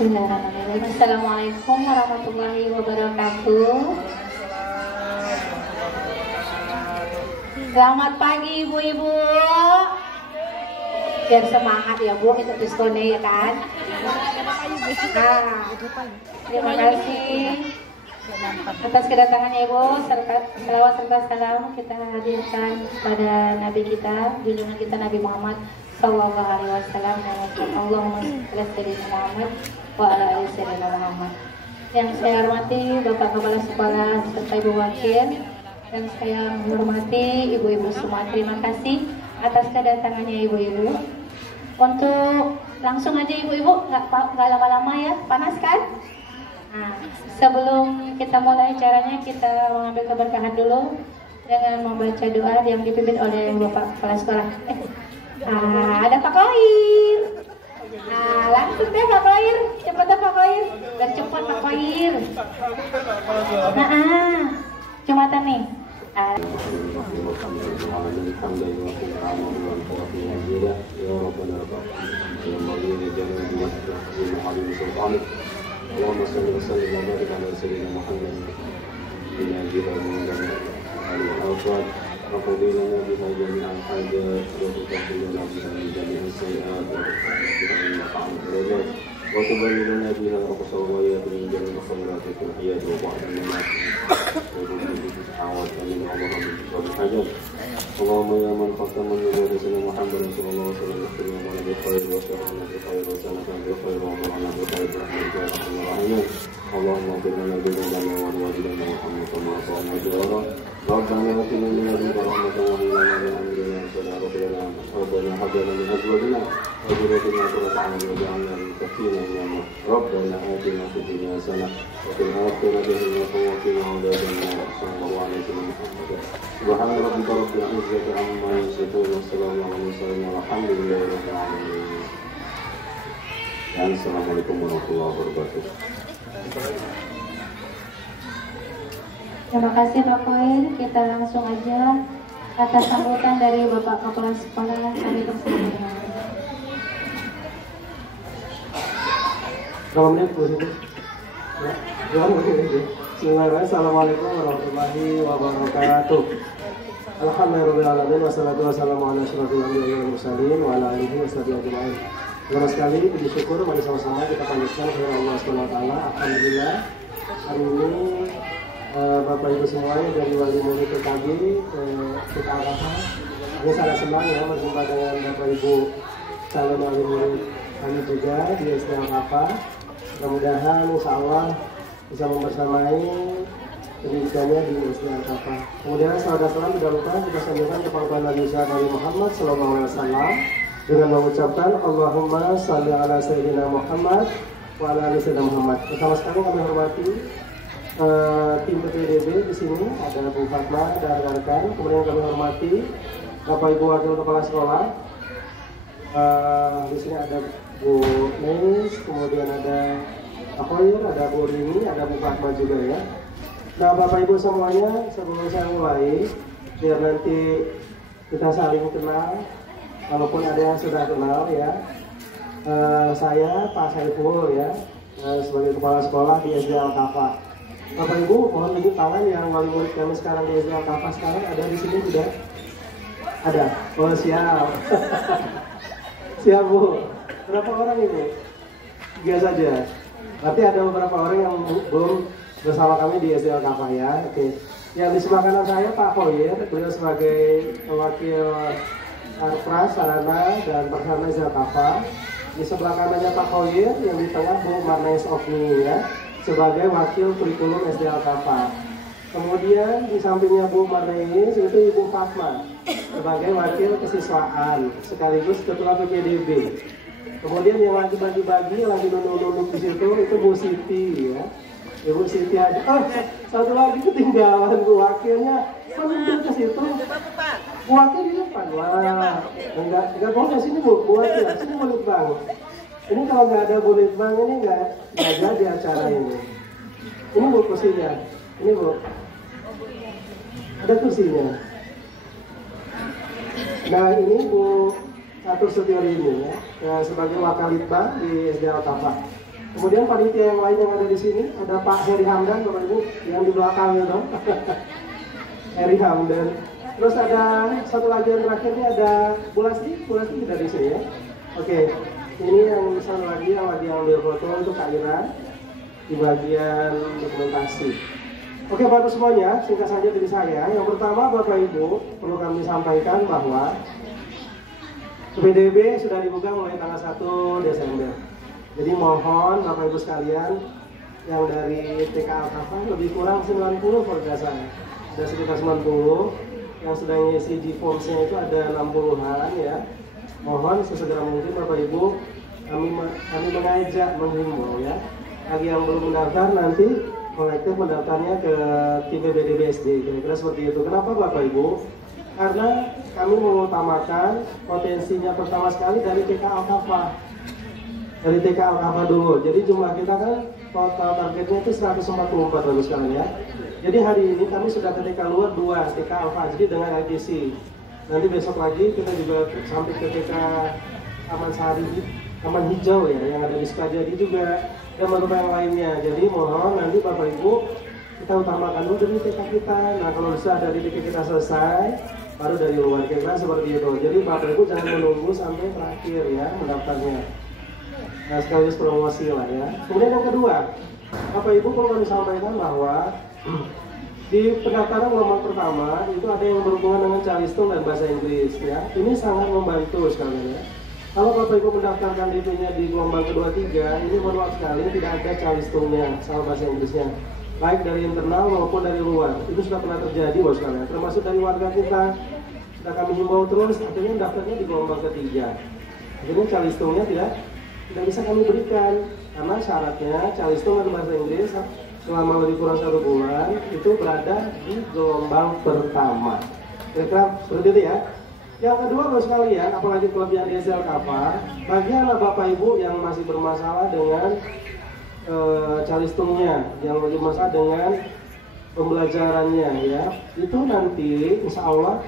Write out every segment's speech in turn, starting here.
Bismillahirrahmanirrahim. Assalamualaikum warahmatullahi wabarakatuh. Selamat pagi ibu-ibu. Biar semangat ya Bu, itu diskonnya ya kan. Nah, terima kasih atas kedatangannya Ibu. Selawat serta salam kita hadirkan pada Nabi kita, junjungan kita Nabi Muhammad Sallallahu Alaihi Wasallam. Allahumma sholli ala Muhammad wa ala ali sayyidina Muhammad. Yang saya hormati Bapak Kepala Sekolah serta Ibu Wakil, dan saya menghormati ibu-ibu semua. Terima kasih atas kedatangannya ibu-ibu. Untuk langsung aja ibu-ibu, nggak lama-lama ya, panas kan? Nah, sebelum kita mulai acaranya, kita mengambil keberkahan dulu dengan membaca doa yang dipimpin oleh Bapak Kepala Sekolah. Ada Pak Koir. Nah, langsung deh Pak Koir, cepat Pak Koir, biar cepat Pak Koir. Jumatan nih. اللهم صل وسلم وبارك على سيدنا محمد بن الأوصاد وقضي لنا بها جميع الحاجات وتكفر لنا بها من جميع السيئات وتبلغنا بها أقصى الغايات من جميع الخيرات في الحياة وبعد الممات اللهم يا من ختم النبوة سيدنا محمد صلى الله عليه وسلم اغفر لنا بالخير وشرعنا بالخير وسنة بالخير وامرنا بالخير برحمتك يا ارحم الراحمين اللهم اغفر لنا ذنوبنا ولوالدينا محمد كما صلى الله ربنا اتنا من لدنك رحمة وهب لنا من امرنا رشدا ربنا هب لنا من ازواجنا وذريتنا قرة اعين واجعلنا للمتقين اماما ربنا اتنا في الدنيا حسنة وفي الآخرة حسنة وقنا عذاب النار صلى الله عليه وسلم سبحان ربك رب العزة عما يصفون والسلام على المرسلين والحمد لله رب العالمين. Assalamualaikum warahmatullahi wabarakatuh. Terima kasih Pak Koir. Kita langsung aja atas sambutan dari Bapak Kepala Sekolah. Kami persilakan. Berapa menit Bu Siti? Ya, Bismillahirrahmanirrahim. Assalamualaikum warahmatullahi wabarakatuh. Alhamdulillahirrahmanirrahim. Wassalatu wassalamu ala asyrafil anbiya'i wal mursalin wa ala alihi washabihi ajma'in. Pertama sekali puji syukur mari sama-sama kita panjatkan kepada Allah Subhanahu wa taala. Alhamdulillah hari ini Bapak Ibu semuanya dari wali murid PKB kita Al-Fatihah. Ini sangat senang ya berjumpa dengan Bapak Ibu calon wali murid kami juga di SD Al-Fatihah. Mudah-mudahan insya Allah bisa membersamai pendidikannya di SD Al-Fatihah. Kemudian saudara-saudara tidak lupa kita sambungkan kepada Nabi Muhammad SAW dengan mengucapkan Allahumma sholli ala sayyidina Muhammad wa ala ali sayyidina Muhammad. Pertama sekali kami hormati tim PPDB di sini ada Bu Fatma dan rekan-rekan. Kemudian kami hormati Bapak Ibu Wakil Kepala Sekolah. Di sini ada Bu Nenis, kemudian ada Pak Koir, ada Bu Rini, ada Bu Fatma juga ya. Nah Bapak Ibu semuanya, sebelum saya mulai, biar nanti kita saling kenal, walaupun ada yang sudah kenal ya. Saya Pak Saiful ya, sebagai Kepala Sekolah di SD Al-Kafah. Bapak Ibu mohon tunjuk tangan yang wali murid kami sekarang di SD Al-Kafah sekarang ada di sini tidak? Ada? Oh siap. Siap Bu. Berapa orang ini? 3 saja. Berarti ada beberapa orang yang belum bersama kami di SD Al-Kafah ya. Oke. Yang di sebelah kanan saya Pak Koir, beliau sebagai wakil Pras, Sarana dan Prasarana SD Al-Kafah. Di sebelah kanannya Pak Koir, yang di tengah Bu Marnes Ofni ya, sebagai wakil kurikulum SD Al-Kafah. Kemudian di sampingnya Bu Marnes itu Ibu Fatma sebagai wakil kesiswaan sekaligus ketua PPDB. Kemudian yang lagi bagi-bagi, lagi nunuk-nunuk di situ itu Bu Siti ya. Ibu Siti aja. Oh, satu lagi ketinggalan Bu wakilnya. Menuju ke situ. Bu wakil di depan. Wah, enggak boleh sini Bu wakil. Sini Bu Litbang. Ini kalau nggak ada Bu Litbang ini nggak jadi acara ini. Ini Bu kursinya. Ini Bu. Ada kursinya. Nah ini Bu Catur Setiorini ya, sebagai wakil litbang di SD Al-Kafah. Kemudian panitia yang lain yang ada di sini ada Pak Heri Hamdan, Bapak Ibu yang di belakang itu. Heri Hamdan. Terus ada satu lagi yang terakhir ini ada Bulasi tidak di sini ya. Oke, ini yang satu lagi yang ambil foto itu Kak Ira di bagian dokumentasi. Oke Bapak semuanya, singkat saja dari saya. Yang pertama Bapak Ibu perlu kami sampaikan bahwa PDB sudah dibuka mulai tanggal 1 Desember. Jadi mohon Bapak Ibu sekalian yang dari TK Al-Kafa lebih kurang 90 pergasa. Ada sekitar 90. Yang sedang ngisi di form-nya itu ada 60-an ya. Mohon sesegera mungkin Bapak Ibu kami mengajak menghimbau ya. Bagi yang belum mendaftar nanti kolektif mendaftarnya ke tim PBDBSD. Kira-kira seperti itu. Kenapa Bapak Ibu? Karena kami mengutamakan potensinya pertama sekali dari TK Al-Kafa. Dari TK Al-Kafa dulu. Jadi jumlah kita kan total targetnya itu 144 Bapak sekalian ya. Jadi hari ini kami sudah ke TK luar 2, TK Al-Fajri dengan ITC. Nanti besok lagi kita juga sampai ke TK Taman Sari, Taman Hijau ya, yang ada di Sukajadi juga, dan beberapa yang lainnya. Jadi mohon nanti Bapak Ibu kita utamakan dulu dari TK kita. Nah kalau sudah dari TK kita selesai, baru dari luar kira seperti itu. Jadi Bapak Ibu jangan menunggu sampai terakhir ya mendaftarnya. Nah sekaligus promosi lah ya. Kemudian yang kedua, Bapak Ibu perlu kami sampaikan bahwa di pendaftaran gelombang pertama itu ada yang berhubungan dengan Charleston dan bahasa Inggris ya. Ini sangat membantu sekali ya. Kalau Bapak Ibu mendaftarkan DP-nya di gelombang kedua 3, ini mohon maaf sekali tidak ada Charleston-nya sama bahasa Inggrisnya. Baik dari internal maupun dari luar. Itu sudah pernah terjadi Bapak sekalian. Termasuk dari warga kita. Sudah kami himbau terus, akhirnya daftarnya di gelombang ketiga. Akhirnya Charleston-nya tidak bisa kami berikan karena syaratnya Charleston dan bahasa Inggris selama lebih kurang 1 bulan itu berada di gelombang pertama. Kira-kira seperti itu ya. Yang kedua Bapak sekalian, apalagi kelebihan DSL Kafa, bagi anak Bapak Ibu yang masih bermasalah dengan Charleston-nya, yang bermasalah dengan pembelajarannya ya, itu nanti insya Allah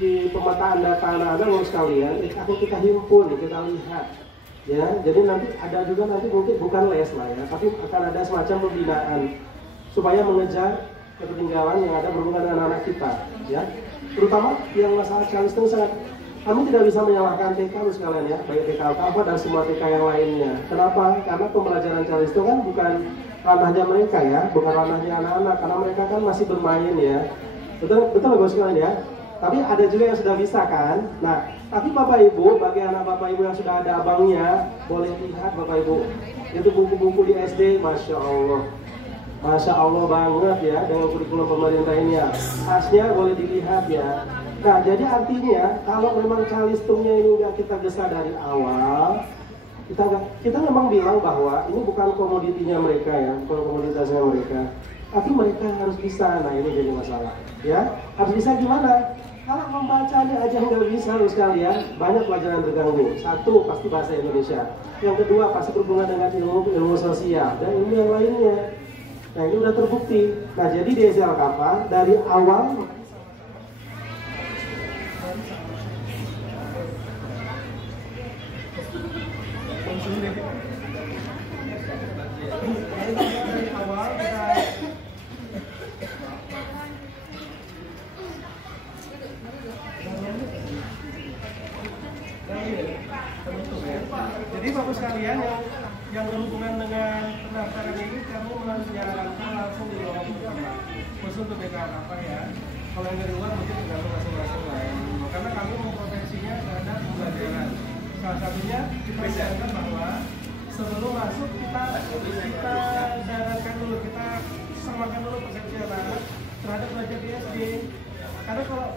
di pemetaan data anak-anak Bapak sekalian akan kita himpun, kita lihat. Ya, jadi nanti ada juga nanti mungkin bukan les lah ya, tapi akan ada semacam pembinaan supaya mengejar ketertinggalan yang ada berhubungan dengan anak kita, ya. Terutama yang masalah Charleston sangat kami tidak bisa menyalahkan TK sekalian ya, baik TK Al-Kafa dan semua TK yang lainnya. Kenapa? Karena pembelajaran Charleston kan bukan ranahnya mereka ya, bukan ranahnya anak-anak, karena mereka kan masih bermain ya. Betul Bapak sekalian ya. Tapi ada juga yang sudah bisa kan. Nah, tapi Bapak Ibu, bagi anak Bapak Ibu yang sudah ada abangnya, boleh lihat Bapak Ibu. Itu buku-buku di SD, Masya Allah. Masya Allah banget ya, dengan kurikulum pemerintah ini ya. Khasnya boleh dilihat ya. Nah, jadi artinya, kalau memang Charleston-nya ini nggak kita gesa dari awal, kita memang bilang bahwa ini bukan komoditinya mereka ya, bukan komoditasnya mereka. Tapi mereka harus bisa, nah ini jadi masalah ya. Harus bisa gimana? Kalau membacanya aja nggak bisa loh sekalian, banyak pelajaran terganggu. Satu, pasti bahasa Indonesia. Yang kedua, pasti berhubungan dengan ilmu sosial dan ilmu yang lainnya. Nah ini udah terbukti. Nah jadi DSL Kafa dari awal jadi Bapak sekalian yang berhubungan dengan pendaftaran ini kamu harus menyarankan langsung di luar pertama khusus untuk TK Kafa ya. Kalau yang dari luar mungkin tergantung masing-masing lah ya. Karena kami memprofesinya terhadap pembelajaran. Salah satunya kita menyarankan bahwa sebelum masuk kita daratkan dulu, kita samakan dulu persepsi anak terhadap belajar di SD. Karena kalau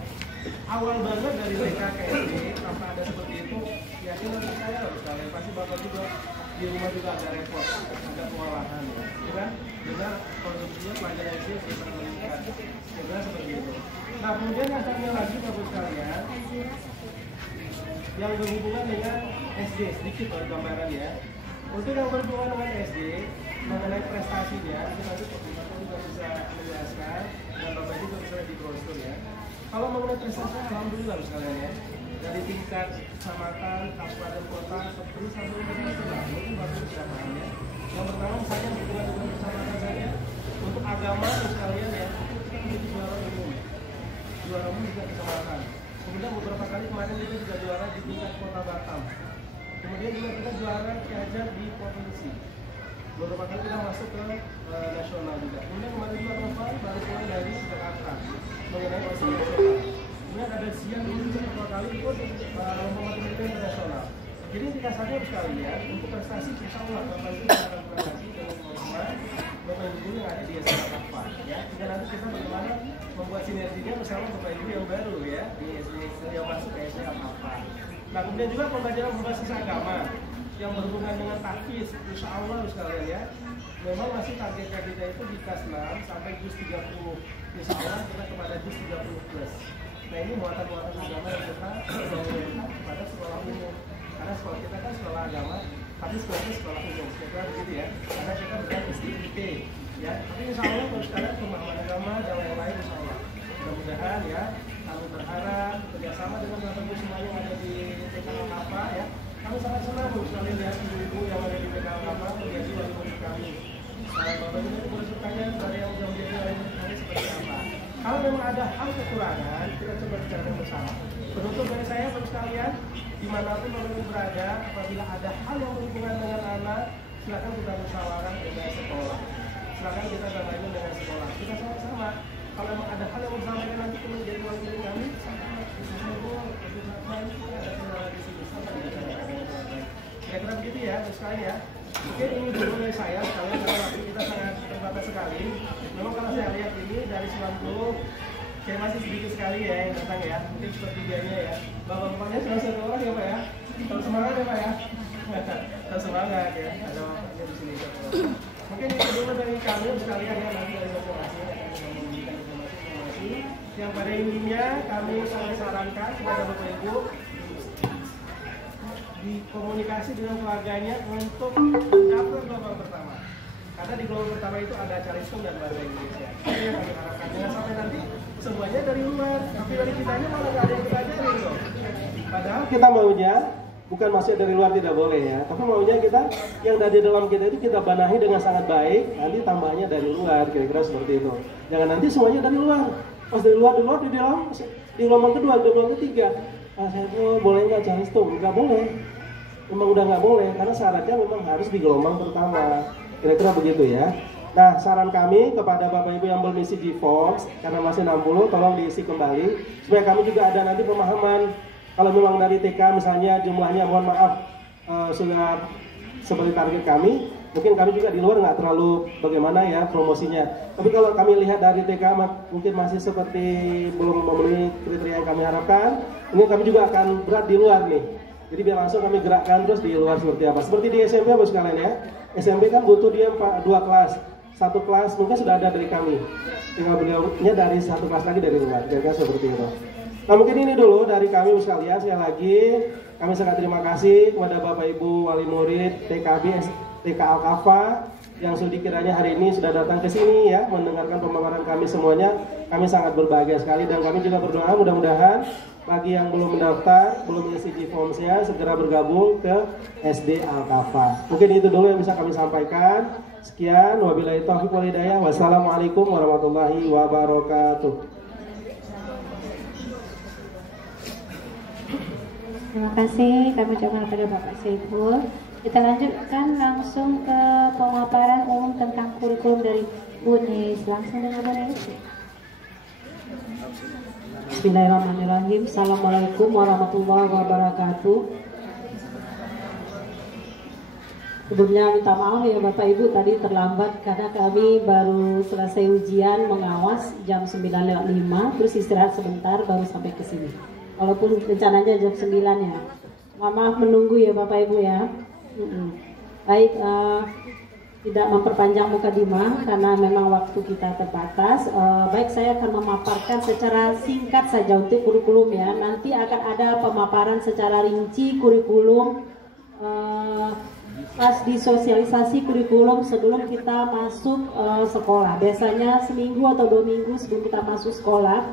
awal banget dari TK ke SD tanpa ada seperti itu, yakin nanti saya loh sekalian pasti Bapak juga di rumah juga agak repot, agak kewalahan ya kan? Dengan konsumsinya pelajaran SD sekitar meningkat, kira seperti itu. Nah kemudian yang satunya lagi Bapak sekalian, yang berhubungan dengan SD, sedikit gambaran ya. Untuk yang berhubungan dengan SD, mengenai prestasinya, nanti Bapak juga bisa menjelaskan dan Bapak juga bisa di brosur ya. Kalau mengenai prestasi, alhamdulillah sekalian ya. Dari tingkat kecamatan, kabupaten, kota, sampai nasional, mungkin Bapak bisa paham ya. Yang pertama misalnya hubungan dengan persahabatan saja untuk agama sekalian ya, kita menjadi juara umum. Juara umum juga kecamatan. Kemudian beberapa kali kemarin kita juga juara di tingkat kota Batam. Kemudian juga kita juara Kiajar di provinsi. Beberapa kali kita masuk ke nasional juga. Kemudian kemarin juga Noval baru pulang dari Jakarta mengenai urusan nasional. Kemudian ada siang ini beberapa kali ikut lomba matematika internasional. Jadi dikasarnya sekalian untuk prestasi insya Allah Bapak Ibu akan berprestasi dengan teman-teman Bapak Ibu yang ada di SMA Kafa ya. Hingga nanti kita bagaimana membuat sinerginya bersama Bapak Ibu yang baru ya di SD yang masuk ke SMA Kafa. Nah kemudian juga pembelajaran berbasis agama yang berhubungan dengan tahfiz, insya Allah sekalian ya. Memang masih targetnya kita itu di kelas 6 sampai juz 30. Insya Allah kita kepada juz 30 plus. Nah ini muatan-muatan agama yang kita memberikan kepada sekolah umum. Karena sekolah kita kan sekolah agama, tapi sekolahnya sekolah umum. Kira-kira begitu ya. Karena kita bukan SDIP ya. Tapi insya Allah kalau sekarang pemahaman agama dan lain-lain insya Allah. Mudah-mudahan ya. Kami berharap kerjasama dengan Bapak Ibu semua yang ada di TKA Kafa ya. Kami sangat senang sekali lihat ibu-ibu yang ada di TKA Kafa menjadi wali murid kami. Bapak Ibu itu bersukanya dari yang sudah menjadi wali murid kami seperti apa. Kalau memang ada hal kekurangan, kita coba bicarakan bersama. Penutup dari saya Bapak sekalian, dimanapun Bapak Ibu berada, apabila ada hal yang berhubungan dengan anak, silakan kita musyawarah dengan sekolah. Silakan kita bermain dengan sekolah. Kita sama-sama. Kalau memang ada hal yang mau disampaikan nanti kemudian jadi wali murid kami, kira-kira begitu ya, sekali ya. Mungkin ini dulu dari saya, sekalian karena waktu kita sangat terbatas sekali. Memang kalau saya lihat ini dari 90, kayak masih sedikit sekali ya yang datang ya. Mungkin sepertiganya ya. Bapak-bapaknya cuma 1 orang ya Pak ya. Tetap semangat ya Pak ya. Tetap semangat ya. Ada bapaknya di sini. Mungkin itu dulu dari kami sekalian ya, nanti dari informasi akan memberikan informasi yang pada intinya kami sangat sarankan kepada Bapak Ibu dikomunikasi dengan keluarganya untuk mencapai gelombang pertama. Karena di gelombang pertama itu ada Calistung dan bahasa Indonesia. Itu yang kami harapkan. Jangan sampai nanti semuanya dari luar, tapi dari kitanya malah nggak ada yang pelajari loh. Padahal kita maunya bukan masih dari luar tidak boleh ya, tapi maunya kita yang dari dalam kita itu kita benahi dengan sangat baik, nanti tambahnya dari luar, kira-kira seperti itu. Jangan nanti semuanya dari luar. Pas dari luar di dalam di gelombang kedua, gelombang ketiga. Saya boleh nggak Calistung? Nggak boleh. Memang udah nggak boleh karena syaratnya memang harus di gelombang pertama. Kira-kira begitu ya. Nah, saran kami kepada Bapak Ibu yang belum isi G-Forms karena masih 60, tolong diisi kembali supaya kami juga ada nanti pemahaman. Kalau memang dari TK misalnya jumlahnya mohon maaf sudah seperti target kami, mungkin kami juga di luar nggak terlalu bagaimana ya promosinya. Tapi kalau kami lihat dari TK mungkin masih seperti belum memenuhi kriteria yang kami harapkan, ini kami juga akan berat di luar nih. Jadi biar langsung kami gerakkan terus di luar seperti apa. Seperti di SMP Bos sekalian ya. SMP kan butuh dia 2 kelas. 1 kelas mungkin sudah ada dari kami. Tinggal beliaunya dari 1 kelas lagi dari luar. Kira-kira seperti itu. Nah mungkin ini dulu dari kami Bos sekalian. Sekali lagi kami sangat terima kasih kepada Bapak Ibu wali murid TKB TKA Kafa yang sudah kiranya hari ini sudah datang ke sini ya mendengarkan pemaparan kami semuanya. Kami sangat berbahagia sekali dan kami juga berdoa mudah-mudahan bagi yang belum mendaftar, belum mengisi G-Forms-nya, segera bergabung ke SD Al-Kafa. Mungkin itu dulu yang bisa kami sampaikan. Sekian, wabillahi taufiq wal hidayah. Wassalamualaikum warahmatullahi wabarakatuh. Terima kasih kami ucapkan kepada Bapak Saiful. Kita lanjutkan langsung ke pemaparan umum tentang kurikulum dari UNES. Langsung dengan UNES. Bismillahirrahmanirrahim. Assalamualaikum warahmatullahi wabarakatuh. Sebelumnya minta maaf ya Bapak Ibu tadi terlambat karena kami baru selesai ujian mengawas jam 9:05 terus istirahat sebentar baru sampai ke sini. Walaupun rencananya jam 9 ya. Maaf menunggu ya Bapak Ibu ya. Baik, tidak memperpanjang mukadimah karena memang waktu kita terbatas. Baik, saya akan memaparkan secara singkat saja untuk kurikulum ya. Nanti akan ada pemaparan secara rinci kurikulum pas disosialisasi kurikulum sebelum kita masuk sekolah. Biasanya seminggu atau 2 minggu sebelum kita masuk sekolah,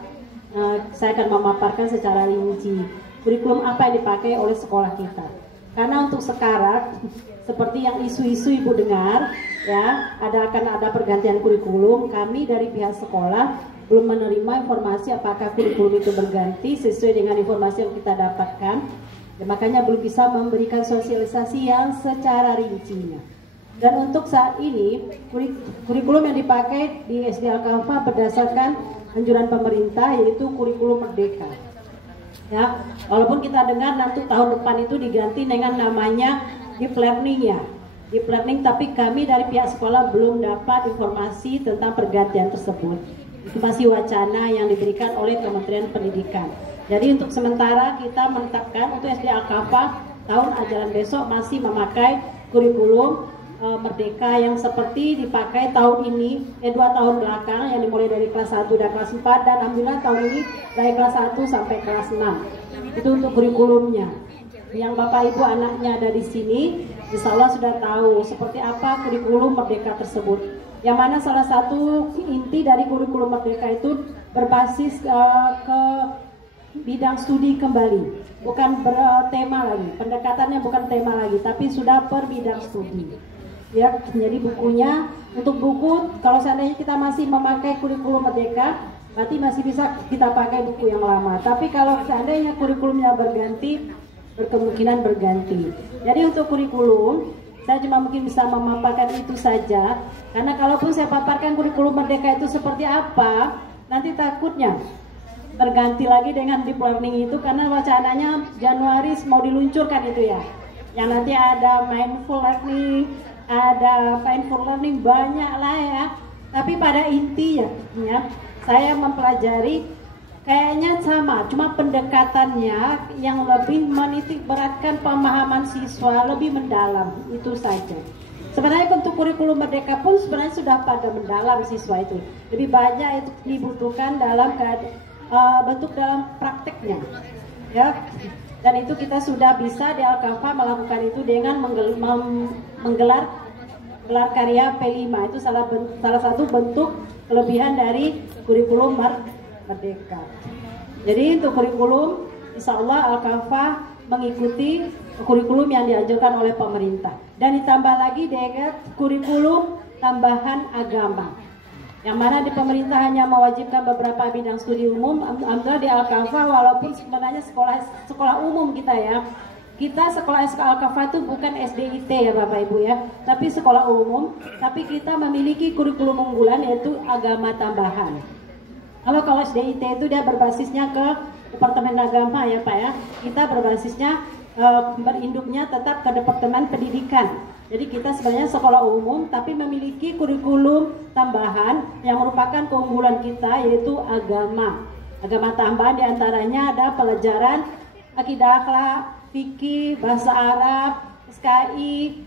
saya akan memaparkan secara rinci kurikulum apa yang dipakai oleh sekolah kita. Karena untuk sekarang seperti yang isu-isu Ibu dengar, ya, akan ada pergantian kurikulum. Kami dari pihak sekolah belum menerima informasi apakah kurikulum itu berganti sesuai dengan informasi yang kita dapatkan. Ya, makanya belum bisa memberikan sosialisasi yang secara rincinya. Dan untuk saat ini kurikulum yang dipakai di SD Al-Kafah berdasarkan anjuran pemerintah, yaitu kurikulum merdeka. Ya, walaupun kita dengar nanti tahun depan itu diganti dengan namanya deep learning ya, deep learning, tapi kami dari pihak sekolah belum dapat informasi tentang pergantian tersebut. Itu masih wacana yang diberikan oleh Kementerian Pendidikan. Jadi untuk sementara kita menetapkan untuk SD Al-Kafah tahun ajaran besok masih memakai kurikulum merdeka yang seperti dipakai tahun ini, 2 tahun belakang yang dimulai dari kelas 1 dan kelas 4, dan alhamdulillah tahun ini dari kelas 1 sampai kelas 6. Itu untuk kurikulumnya. Yang Bapak Ibu anaknya ada di sini, insya Allah sudah tahu seperti apa kurikulum merdeka tersebut. Yang mana salah satu inti dari kurikulum merdeka itu berbasis ke bidang studi kembali, bukan bertema lagi, pendekatannya bukan tema lagi, tapi sudah per bidang studi. Ya, jadi bukunya, untuk buku kalau seandainya kita masih memakai kurikulum merdeka, berarti masih bisa kita pakai buku yang lama. Tapi kalau seandainya kurikulumnya berganti, berkemungkinan berganti. Jadi untuk kurikulum, saya cuma mungkin bisa memaparkan itu saja, karena kalaupun saya paparkan kurikulum merdeka itu seperti apa, nanti takutnya terganti lagi dengan deep learning itu, karena wacananya Januari mau diluncurkan itu ya, yang nanti ada mindful learning, ada mindful learning, banyak lah ya. Tapi pada intinya ya, saya mempelajari kayaknya sama, cuma pendekatannya yang lebih menitik beratkan pemahaman siswa lebih mendalam, itu saja. Sebenarnya untuk kurikulum merdeka pun sebenarnya sudah pada mendalam siswa itu, lebih banyak itu dibutuhkan dalam bentuk dalam prakteknya ya. Dan itu kita sudah bisa di Al-Kafah melakukan itu dengan menggelar karya P5. Itu salah satu bentuk kelebihan dari kurikulum merdeka. Jadi untuk kurikulum, insya Allah Al-Kafah mengikuti kurikulum yang dianjurkan oleh pemerintah. Dan ditambah lagi dengan kurikulum tambahan agama, yang mana di pemerintah hanya mewajibkan beberapa bidang studi umum. Alhamdulillah di Al-Kafah, walaupun sebenarnya sekolah umum kita ya, kita sekolah Al-Kafah itu bukan SDIT ya Bapak Ibu ya, tapi sekolah umum, tapi kita memiliki kurikulum unggulan yaitu agama tambahan. Kalau SDIT itu dia berbasisnya ke Departemen Agama ya Pak ya, kita berbasisnya berinduknya tetap ke Departemen Pendidikan. Jadi kita sebenarnya sekolah umum tapi memiliki kurikulum tambahan yang merupakan keunggulan kita, yaitu agama. Agama tambahan diantaranya ada pelajaran akidah akhlak, fikih, bahasa Arab, SKI,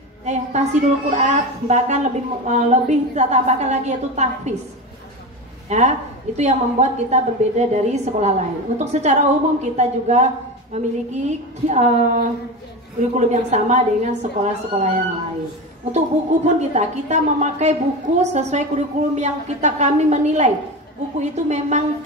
Tahsinul Quran, bahkan lebih kita tambahkan lagi yaitu tahfiz. Ya, itu yang membuat kita berbeda dari sekolah lain. Untuk secara umum kita juga memiliki kurikulum yang sama dengan sekolah-sekolah yang lain. Untuk buku pun kita memakai buku sesuai kurikulum yang kami menilai buku itu memang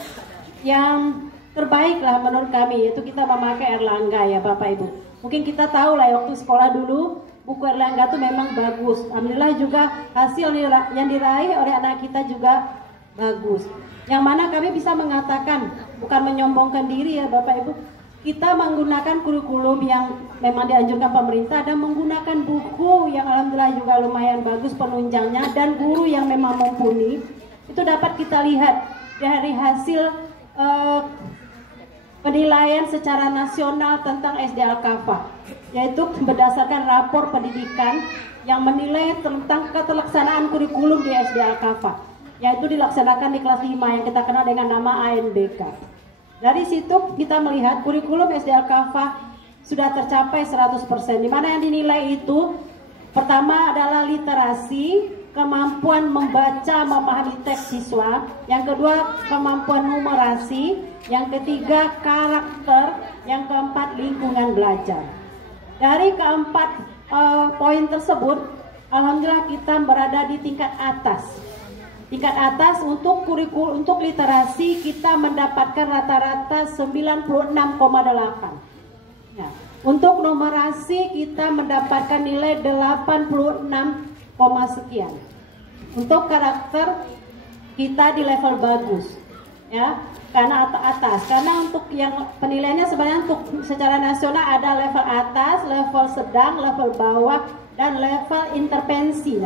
yang terbaik lah menurut kami, yaitu kita memakai Erlangga ya Bapak Ibu. Mungkin kita tahu lah waktu sekolah dulu buku Erlangga itu memang bagus. Alhamdulillah juga hasil yang diraih oleh anak kita juga bagus. Yang mana kami bisa mengatakan, bukan menyombongkan diri ya Bapak Ibu, kita menggunakan kurikulum yang memang dianjurkan pemerintah dan menggunakan buku yang alhamdulillah juga lumayan bagus penunjangnya dan guru yang memang mumpuni. Itu dapat kita lihat dari hasil penilaian secara nasional tentang SD Al-Kafah, yaitu berdasarkan rapor pendidikan yang menilai tentang keterlaksanaan kurikulum di SD Al-Kafah, yaitu dilaksanakan di kelas 5 yang kita kenal dengan nama ANBK. Dari situ kita melihat kurikulum SD Al-Kafah sudah tercapai 100%, di mana yang dinilai itu pertama adalah literasi, kemampuan membaca memahami teks siswa, yang kedua kemampuan numerasi, yang ketiga karakter, yang keempat lingkungan belajar. Dari keempat poin tersebut, alhamdulillah kita berada di tingkat atas. Tingkat atas untuk kurikulum, untuk literasi kita mendapatkan rata-rata 96,8. Ya, Untuk numerasi kita mendapatkan nilai 86, sekian. Untuk karakter kita di level bagus, ya, karena atas. Karena untuk yang penilaiannya sebenarnya untuk secara nasional ada level atas, level sedang, level bawah, dan level intervensi.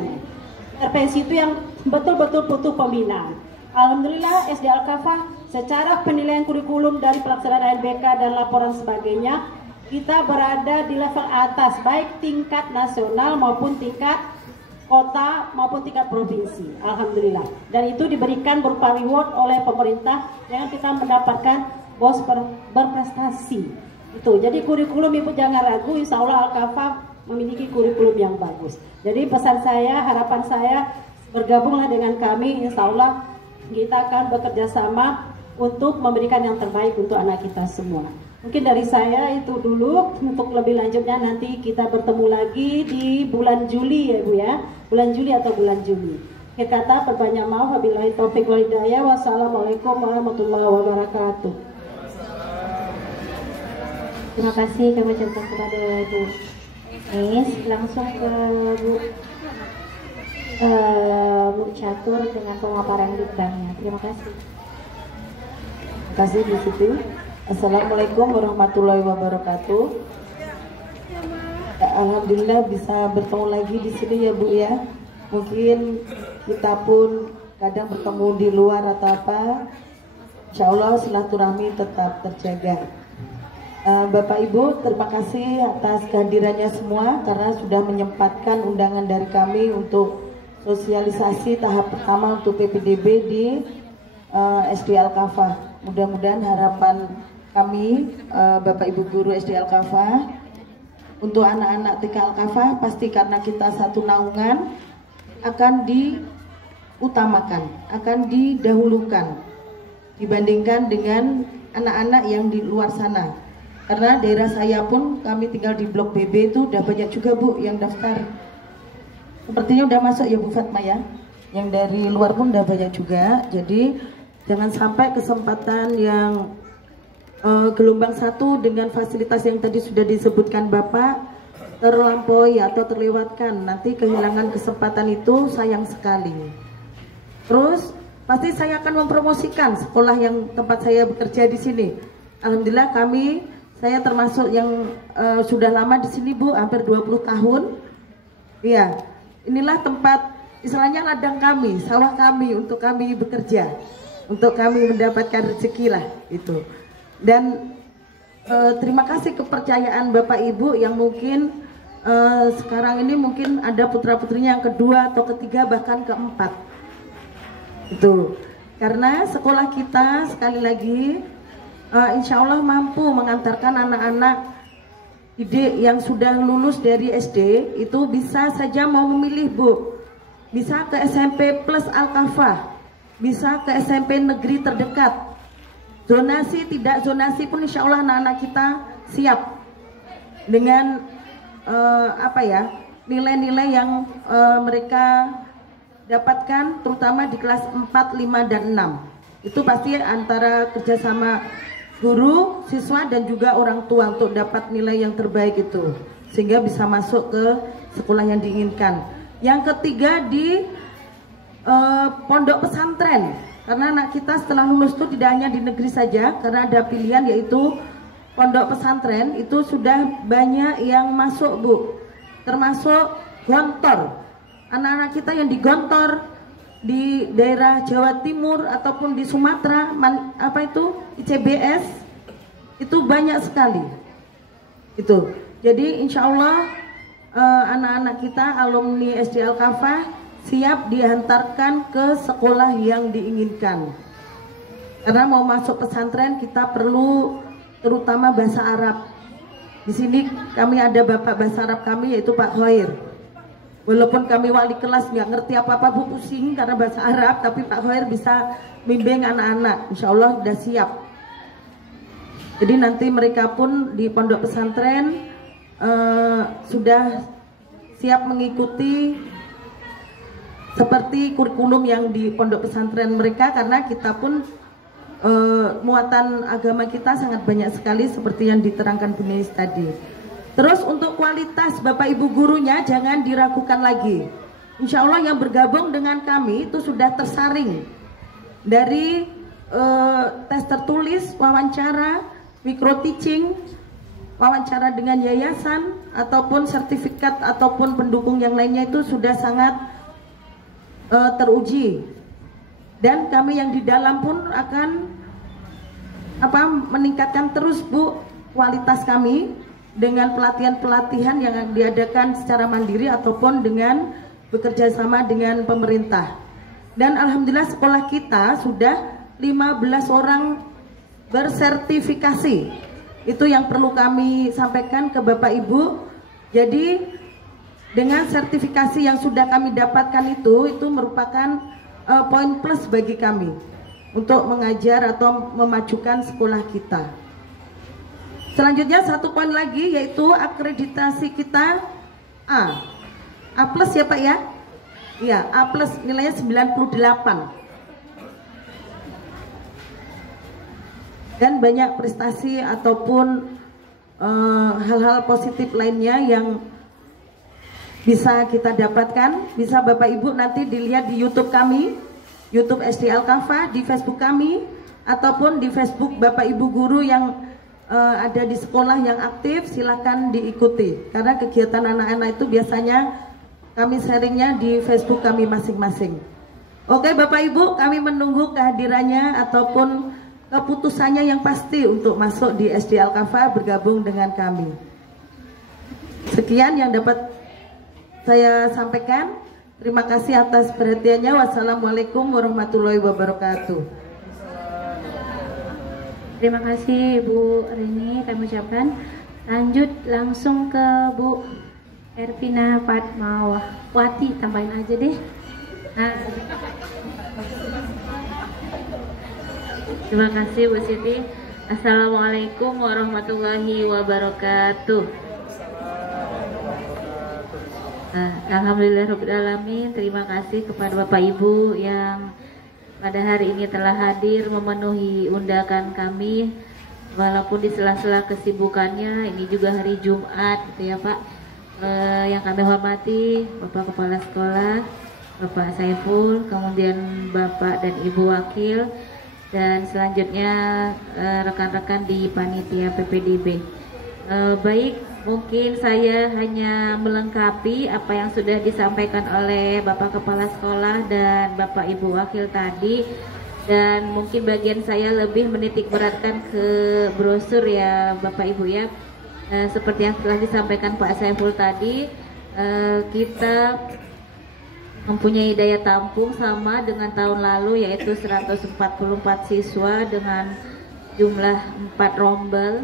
Intervensi itu yang betul-betul butuh pembinaan. Alhamdulillah SD Al-Kafah secara penilaian kurikulum dari pelaksanaan ANBK dan laporan sebagainya, kita berada di level atas, baik tingkat nasional maupun tingkat kota maupun tingkat provinsi. Alhamdulillah. Dan itu diberikan berupa reward oleh pemerintah yang kita mendapatkan bos berprestasi. Itu. Jadi kurikulum Ibu jangan ragu, insya Allah Al-Kafah memiliki kurikulum yang bagus. Jadi pesan saya, harapan saya, bergabunglah dengan kami, insya Allah kita akan bekerja sama untuk memberikan yang terbaik untuk anak kita semua. Mungkin dari saya itu dulu. Untuk lebih lanjutnya nanti kita bertemu lagi di bulan Juli ya Bu ya. Bulan Juli atau bulan Juli. Akhir kata berbanyak maaf. Wabillahi taufiq wal hidayah. Wassalamualaikum warahmatullahi wabarakatuh. Terima kasih kami ucapkan kepada Bu Nis. Langsung ke Bu Catur dengan pemaparan litbangnya. Terima kasih. Terima kasih di situ. Assalamualaikum warahmatullahi wabarakatuh. Ya, alhamdulillah bisa bertemu lagi di sini ya Bu ya. Mungkin kita pun kadang bertemu di luar atau apa. Insya Allah silaturahmi tetap terjaga. Bapak Ibu, terima kasih atas kehadirannya semua karena sudah menyempatkan undangan dari kami untuk sosialisasi tahap pertama untuk PPDB di SD Al-Kafah. Mudah-mudahan harapan kami, Bapak Ibu Guru SD Al-Kafah, untuk anak-anak TK Al-Kafah, pasti karena kita satu naungan, akan diutamakan, akan didahulukan dibandingkan dengan anak-anak yang di luar sana. Karena daerah saya pun, kami tinggal di Blok BB itu udah banyak juga Bu yang daftar. Sepertinya udah masuk ya Bu Fatma ya. Yang dari luar pun udah banyak juga. Jadi jangan sampai kesempatan yang gelombang 1 dengan fasilitas yang tadi sudah disebutkan Bapak terlampaui atau terlewatkan. Nanti kehilangan kesempatan itu sayang sekali. Terus pasti saya akan mempromosikan sekolah yang tempat saya bekerja di sini. Alhamdulillah saya termasuk yang sudah lama di sini Bu, hampir 20 tahun. Iya, inilah tempat istilahnya ladang kami, sawah kami untuk kami bekerja, untuk kami mendapatkan rezeki lah itu. Dan terima kasih kepercayaan Bapak Ibu yang mungkin sekarang ini mungkin ada putra-putrinya yang kedua atau ketiga bahkan keempat. Itu karena sekolah kita sekali lagi insya Allah mampu mengantarkan anak-anak didik yang sudah lulus dari SD itu bisa saja mau memilih Bu, bisa ke SMP plus Al-Kafah, bisa ke SMP negeri terdekat. Zonasi tidak zonasi pun insya Allah anak-anak kita siap dengan nilai-nilai yang mereka dapatkan terutama di kelas 4, 5, dan 6. Itu pasti antara kerjasama guru, siswa, dan juga orang tua untuk dapat nilai yang terbaik itu sehingga bisa masuk ke sekolah yang diinginkan. Yang ketiga di pondok pesantren. Karena anak kita setelah lulus itu tidak hanya di negeri saja, karena ada pilihan yaitu pondok pesantren itu sudah banyak yang masuk Bu, termasuk Gontor. Anak-anak kita yang di Gontor di daerah Jawa Timur ataupun di Sumatera, ICBS itu banyak sekali. Itu. Jadi insya Allah anak-anak kita alumni SD Al-Kafah siap dihantarkan ke sekolah yang diinginkan. Karena mau masuk pesantren kita perlu terutama bahasa Arab. Di sini kami ada bapak bahasa Arab kami yaitu Pak Khair. Walaupun kami wali kelas nggak ngerti apa-apa Bu, pusing karena bahasa Arab, tapi Pak Khair bisa bimbing anak-anak. Insya Allah sudah siap. Jadi nanti mereka pun di pondok pesantren sudah siap mengikuti seperti kurikulum yang di pondok pesantren mereka, karena kita pun muatan agama kita sangat banyak sekali seperti yang diterangkan Bu Nis tadi. Terus untuk kualitas Bapak Ibu gurunya jangan diragukan lagi. Insya Allah yang bergabung dengan kami itu sudah tersaring dari tes tertulis, wawancara, micro teaching, wawancara dengan yayasan, ataupun sertifikat ataupun pendukung yang lainnya itu sudah sangat teruji. Dan kami yang di dalam pun akan meningkatkan terus Bu kualitas kami dengan pelatihan-pelatihan yang diadakan secara mandiri ataupun dengan bekerja sama dengan pemerintah. Dan alhamdulillah sekolah kita sudah 15 orang bersertifikasi. Itu yang perlu kami sampaikan ke Bapak Ibu. Jadi dengan sertifikasi yang sudah kami dapatkan itu merupakan poin plus bagi kami untuk mengajar atau memajukan sekolah kita. Selanjutnya satu poin lagi yaitu akreditasi kita A plus ya Pak ya? Iya, A plus nilainya 98. Dan banyak prestasi ataupun hal-hal positif lainnya yang bisa kita dapatkan. Bisa Bapak Ibu nanti dilihat di YouTube kami, YouTube SD Al-Kafah, di Facebook kami, ataupun di Facebook Bapak Ibu guru yang ada di sekolah yang aktif. Silakan diikuti karena kegiatan anak-anak itu biasanya kami sharingnya di Facebook kami masing-masing. Oke Bapak Ibu, kami menunggu kehadirannya ataupun keputusannya yang pasti untuk masuk di SD Al-Kafah bergabung dengan kami. Sekian yang dapat saya sampaikan. Terima kasih atas perhatiannya. Wassalamualaikum warahmatullahi wabarakatuh. Terima kasih Bu Rini kami ucapkan. Lanjut langsung ke Bu Ervina Fatmawati, tambahin aja deh. Terima kasih Bu Siti. Assalamualaikum warahmatullahi wabarakatuh. Alhamdulillahirrahmanirrahim. Terima kasih kepada Bapak Ibu yang pada hari ini telah hadir memenuhi undangan kami, walaupun di sela-sela kesibukannya. Ini juga hari Jumat gitu ya Pak. Yang kami hormati Bapak Kepala Sekolah, Bapak Saiful, kemudian Bapak dan Ibu Wakil, dan selanjutnya rekan-rekan di panitia PPDB. Baik, mungkin saya hanya melengkapi apa yang sudah disampaikan oleh Bapak Kepala Sekolah dan Bapak Ibu Wakil tadi, dan mungkin bagian saya lebih menitik beratkan ke brosur ya Bapak Ibu ya. Seperti yang telah disampaikan Pak Saiful tadi, kita mempunyai daya tampung sama dengan tahun lalu, yaitu 144 siswa dengan jumlah 4 rombel.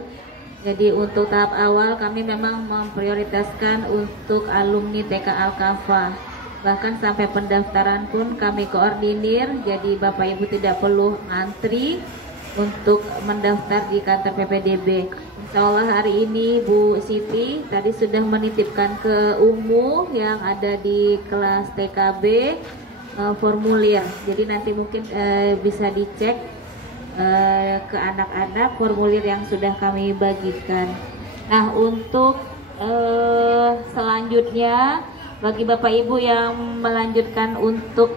Jadi untuk tahap awal kami memang memprioritaskan untuk alumni TK Al-Kafah. Bahkan sampai pendaftaran pun kami koordinir, jadi Bapak Ibu tidak perlu antri untuk mendaftar di kantor PPDB. Insya Allah hari ini Bu Siti tadi sudah menitipkan ke Umu yang ada di kelas TKB formulir. Jadi nanti mungkin bisa dicek ke anak-anak formulir yang sudah kami bagikan. Nah untuk selanjutnya bagi Bapak Ibu yang melanjutkan untuk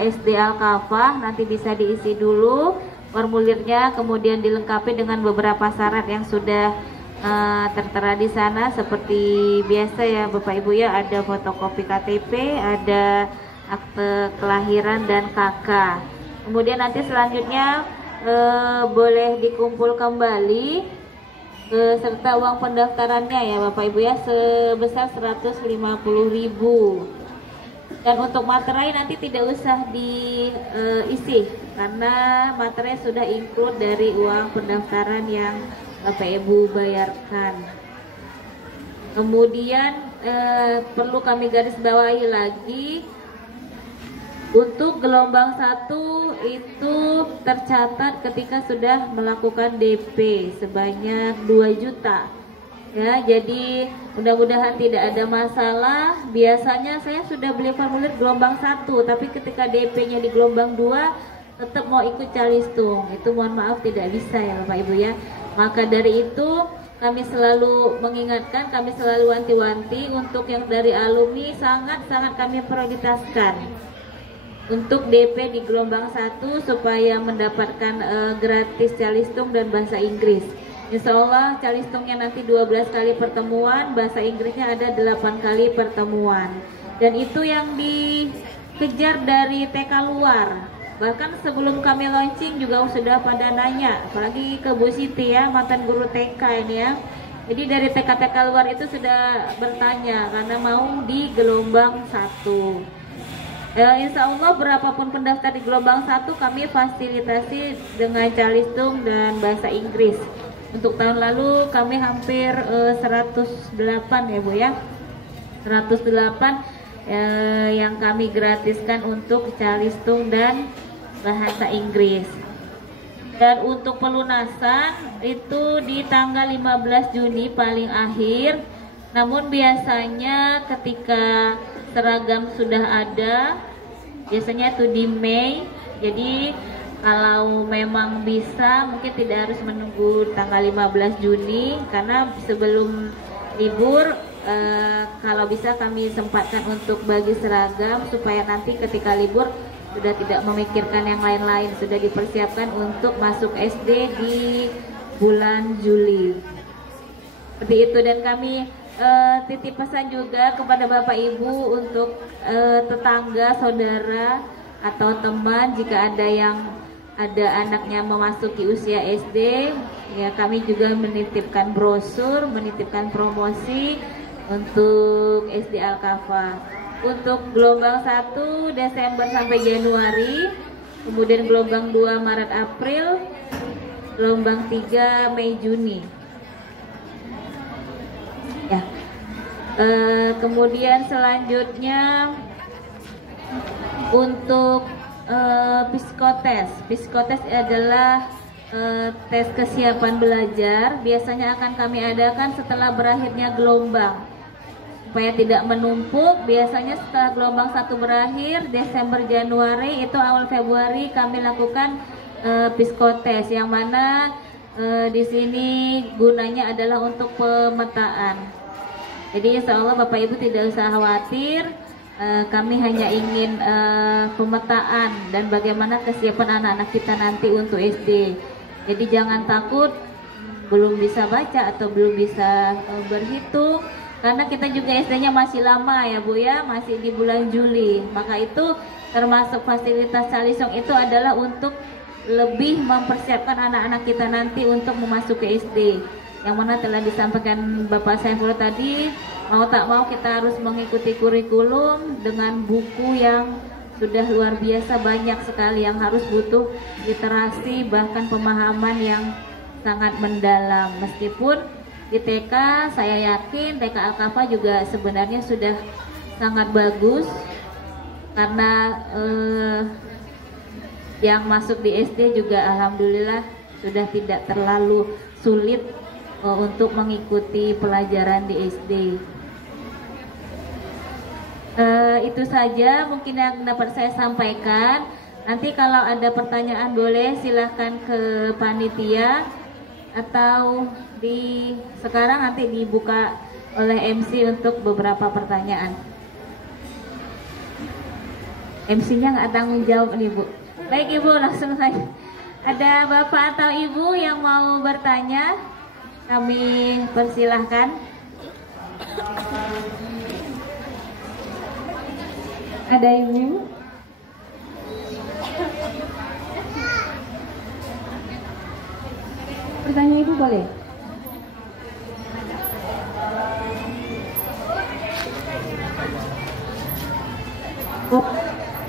SD Al-Kafah, nanti bisa diisi dulu formulirnya, kemudian dilengkapi dengan beberapa syarat yang sudah tertera di sana seperti biasa ya Bapak Ibu ya. Ada fotokopi KTP, ada akte kelahiran dan KK. Kemudian nanti selanjutnya boleh dikumpul kembali serta uang pendaftarannya ya Bapak Ibu ya, sebesar 150.000. Dan untuk materai nanti tidak usah diisi karena materai sudah include dari uang pendaftaran yang Bapak Ibu bayarkan. Kemudian perlu kami garis bawahi lagi, untuk gelombang 1 itu tercatat ketika sudah melakukan DP sebanyak 2 juta. Ya, jadi mudah-mudahan tidak ada masalah. Biasanya saya sudah beli formulir gelombang 1, tapi ketika DP-nya di gelombang 2 tetap mau ikut calistung. Itu mohon maaf tidak bisa ya Bapak Ibu ya. Maka dari itu kami selalu mengingatkan, kami selalu wanti-wanti untuk yang dari alumni sangat-sangat kami prioritaskan untuk DP di gelombang 1 supaya mendapatkan gratis Calistung dan bahasa Inggris. Insya Allah Calistungnya nanti 12 kali pertemuan, bahasa Inggrisnya ada 8 kali pertemuan. Dan itu yang dikejar dari TK luar. Bahkan sebelum kami launching juga sudah pada nanya, apalagi ke Bu Siti ya, mantan guru TK ini ya. Jadi dari TK-TK luar itu sudah bertanya karena mau di gelombang 1. Insya Allah berapapun pendaftar di gelombang 1 kami fasilitasi dengan Calistung dan bahasa Inggris. Untuk tahun lalu kami hampir 108 ya Bu ya, 108 yang kami gratiskan untuk Calistung dan bahasa Inggris. Dan untuk pelunasan itu di tanggal 15 Juni paling akhir. Namun biasanya ketika seragam sudah ada, biasanya itu di Mei. Jadi kalau memang bisa mungkin tidak harus menunggu tanggal 15 Juni karena sebelum libur kalau bisa kami sempatkan untuk bagi seragam supaya nanti ketika libur sudah tidak memikirkan yang lain-lain, sudah dipersiapkan untuk masuk SD di bulan Juli. Seperti itu. Dan kami titip pesan juga kepada Bapak Ibu untuk tetangga, saudara atau teman jika ada yang ada anaknya memasuki usia SD, ya kami juga menitipkan brosur, menitipkan promosi untuk SD Al-Kafa. Untuk gelombang 1 Desember sampai Januari, kemudian gelombang 2 Maret April, gelombang 3 Mei Juni. Ya. Kemudian selanjutnya untuk psikotes adalah tes kesiapan belajar. Biasanya akan kami adakan setelah berakhirnya gelombang supaya tidak menumpuk. Biasanya setelah gelombang 1 berakhir Desember Januari itu awal Februari kami lakukan psikotes yang mana di sini gunanya adalah untuk pemetaan. Jadi insya Allah Bapak Ibu tidak usah khawatir, kami hanya ingin pemetaan dan bagaimana kesiapan anak-anak kita nanti untuk SD. Jadi jangan takut belum bisa baca atau belum bisa berhitung, karena kita juga SD-nya masih lama ya Bu ya, masih di bulan Juli. Maka itu termasuk fasilitas Calistung itu adalah untuk lebih mempersiapkan anak-anak kita nanti untuk memasuki SD. Yang mana telah disampaikan Bapak Saiful tadi, mau tak mau kita harus mengikuti kurikulum dengan buku yang sudah luar biasa banyak sekali, yang harus butuh literasi bahkan pemahaman yang sangat mendalam. Meskipun di TK saya yakin TK Al-Kafa juga sebenarnya sudah sangat bagus karena yang masuk di SD juga alhamdulillah sudah tidak terlalu sulit untuk mengikuti pelajaran di SD. Itu saja mungkin yang dapat saya sampaikan. Nanti kalau ada pertanyaan boleh silahkan ke panitia atau sekarang nanti dibuka oleh MC untuk beberapa pertanyaan. MC-nya nggak tanggung jawab nih Bu. Baik Ibu, langsung saja. Ada Bapak atau Ibu yang mau bertanya? Kami persilahkan. Ada Ibu? Pertanyaan Ibu boleh?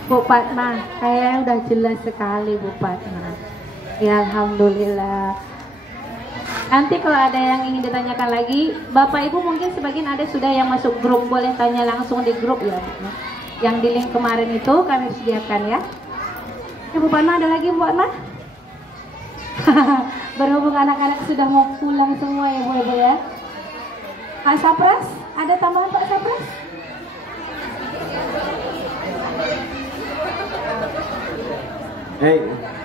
Bu Fatma, saya udah jelas sekali Bu Fatma. Ya Alhamdulillah. Nanti kalau ada yang ingin ditanyakan lagi, Bapak Ibu mungkin sebagian ada sudah yang masuk grup, boleh tanya langsung di grup ya. Yang di link kemarin itu kami sediakan ya. Bu Fatma ada lagi Bu Fatma? Berhubung anak-anak sudah mau pulang semua ya Bu Ibu ya. Pak Sapras, ada tambahan Pak Sapras?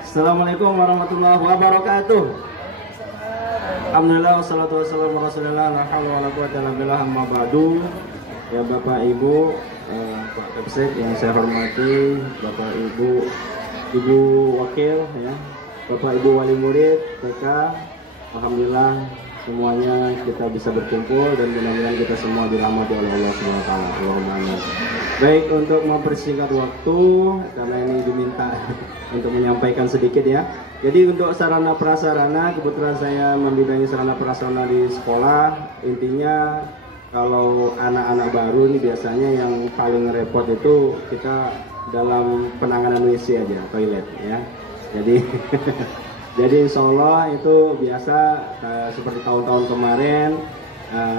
Assalamualaikum warahmatullahi wabarakatuh. Alhamdulillah wassalatu wassalamu ala Rasulillah la haula wala quwwata illa billah amma ba'du. Ya Bapak Ibu, Pak Kapsek yang saya hormati, Bapak Ibu, Ibu Wakil ya, Bapak Ibu Wali Murid TK. Alhamdulillah semuanya kita bisa berkumpul dan mudah-mudahan kita semua dirahmati oleh Allah Subhanahu wa taala. Allahumma amin. Baik, untuk mempersingkat waktu karena ini diminta untuk menyampaikan sedikit ya. Jadi untuk sarana prasarana, kebetulan saya membidangi sarana prasarana di sekolah. Intinya kalau anak-anak baru ini biasanya yang paling repot itu kita dalam penanganan WC aja, toilet ya. Jadi jadi insya Allah itu biasa seperti tahun-tahun kemarin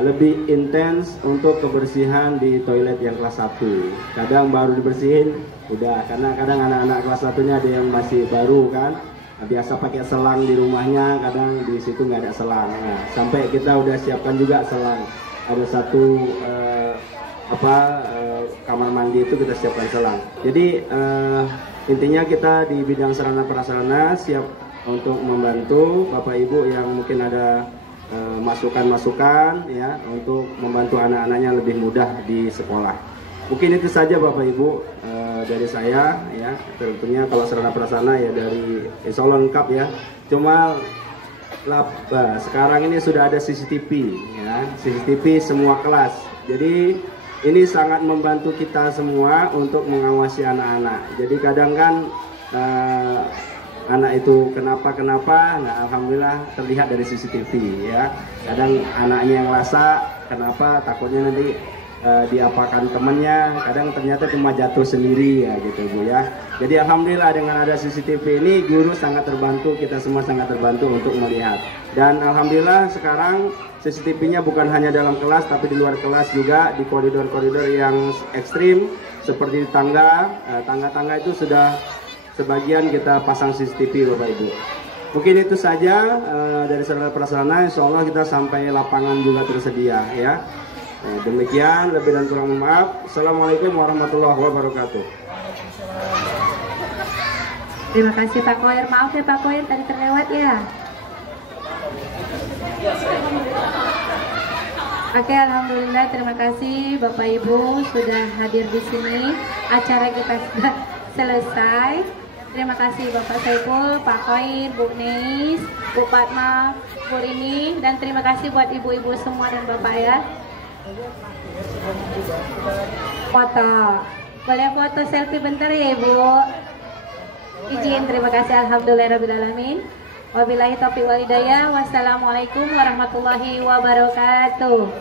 lebih intens untuk kebersihan di toilet yang kelas 1. Kadang baru dibersihin udah, karena kadang anak-anak kelas 1-nya ada yang masih baru kan, biasa pakai selang di rumahnya, kadang di situ nggak ada selang. Nah, sampai kita udah siapkan juga selang, ada satu kamar mandi itu kita siapkan selang. Jadi intinya kita di bidang sarana prasarana siap untuk membantu Bapak Ibu yang mungkin ada masukan-masukan ya untuk membantu anak-anaknya lebih mudah di sekolah. Mungkin itu saja Bapak Ibu dari saya ya. Tentunya kalau sarana prasarana ya dari insya Allah lengkap ya. Cuma sekarang ini sudah ada CCTV ya, CCTV semua kelas. Jadi ini sangat membantu kita semua untuk mengawasi anak-anak. Jadi kadang kan anak itu kenapa, nah alhamdulillah terlihat dari CCTV ya. Kadang anaknya yang lasak, kenapa, takutnya nanti diapakan temannya, kadang ternyata cuma jatuh sendiri ya gitu Bu ya. Jadi alhamdulillah dengan ada CCTV ini guru sangat terbantu, kita semua sangat terbantu untuk melihat. Dan alhamdulillah sekarang CCTV-nya bukan hanya dalam kelas tapi di luar kelas juga, di koridor-koridor yang ekstrim seperti tangga-tangga itu sudah sebagian kita pasang CCTV Bapak Ibu. Mungkin itu saja dari sarana prasarana. Insya Allah kita sampai lapangan juga tersedia ya. Demikian, lebih dan kurang maaf. Assalamualaikum warahmatullahi wabarakatuh. Terima kasih Pak Koir. Maaf ya Pak Koir tadi terlewat ya. Oke, alhamdulillah terima kasih Bapak Ibu sudah hadir di sini. Acara kita sudah selesai. Terima kasih Bapak Saiful, Pak Koir, Bu Neis, Bu Fatma, Bu Rini, dan terima kasih buat ibu-ibu semua dan Bapak ya. Foto, boleh foto selfie bentar ya Ibu? Izin, terima kasih. Alhamdulillahirrahmanirrahim. Wabillahi taufiq wal hidayah. Wassalamualaikum warahmatullahi wabarakatuh.